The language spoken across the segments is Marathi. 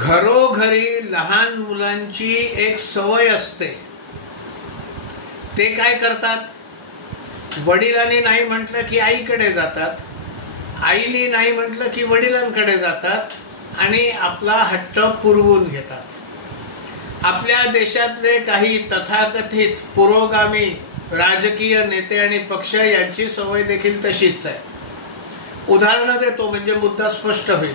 घरोघरी लहान मुलांची एक सवय असते. ते काय करतात? वडिलांनी नाही म्हटलं की आईकडे जातात, आईने नाही म्हटलं की वडिलांकडे जातात आणि आपला हट्ट पुरवून घेतात. आपल्या देशातले काही तथाकथित पुरोगामी राजकीय नेते आणि पक्ष यांची सवय देखील तशीच आहे. उदाहरण देतो म्हणजे मुद्दा स्पष्ट होईल.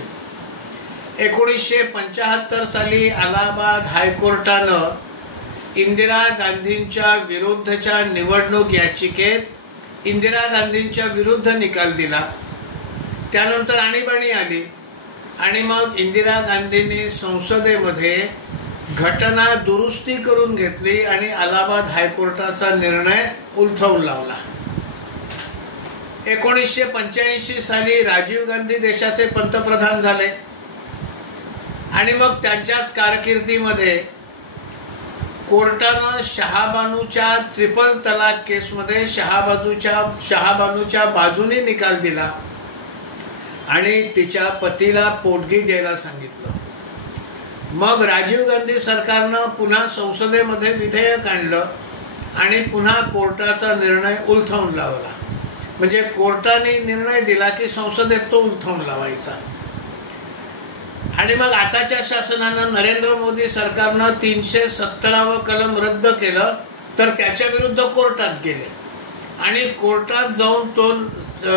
1975 साली अलाहाबाद हायकोर्टानं इंदिरा गांधींच्या विरुद्धच्या निवडणूक याचिकेत इंदिरा गांधींच्या विरुद्ध निकाल दिला. त्यानंतर आणीबाणी आली आणि मग इंदिरा गांधींनी संसदेमध्ये घटना दुरुस्ती करून घेतली आणि अलाहाबाद हायकोर्टाचा निर्णय उलथवून लावला. 1985 साली राजीव गांधी देशाचे पंतप्रधान झाले आणि मग त्यांच्याच कारकिर्दीमध्ये कोर्टानं शहाबानूच्या ट्रिपल तलाक केसमध्ये शहाबानूच्या बाजूने निकाल दिला आणि तिच्या पतीला पोटगी द्यायला सांगितलं. मग राजीव गांधी सरकारनं पुन्हा संसदेमध्ये विधेयक आणलं आणि पुन्हा कोर्टाचा निर्णय उलथवून लावला. म्हणजे कोर्टाने निर्णय दिला की संसदेत तो उलथवून लावायचा. आणि मग आताच्या शासनानं नरेंद्र मोदी सरकारनं 317 कलम रद्द केलं तर त्याच्या विरुद्ध कोर्टात गेले आणि कोर्टात जाऊन तो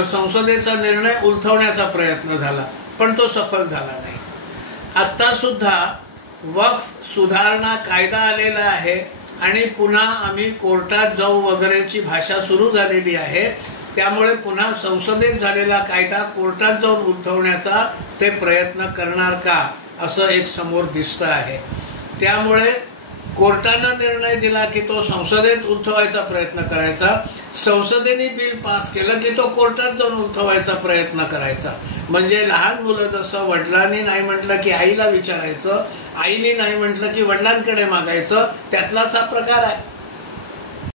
संसदेचा निर्णय उलथवण्याचा प्रयत्न झाला, पण तो सफल झाला नाही. आता सुद्धा वक्फ सुधारणा कायदा आलेला आहे आणि पुन्हा आम्ही कोर्टात जाऊ वगैरेची भाषा सुरू झालेली आहे. त्यामुळे पुन्हा संसदेत झालेला कायदा कोर्टात जाऊन उलथवण्याचा ते प्रयत्न करणार का असं एक समोर दिसतं आहे. त्यामुळे कोर्टानं निर्णय दिला की तो संसदेत उलथवायचा प्रयत्न करायचा, संसदेने बिल पास केलं की तो कोर्टात जाऊन उलथवायचा प्रयत्न करायचा. म्हणजे लहान मुलं जसं वडिलांनी नाही म्हटलं की आईला विचारायचं, आईने नाही म्हटलं की वडिलांकडे मागायचं, त्यातलाच हा प्रकार आहे.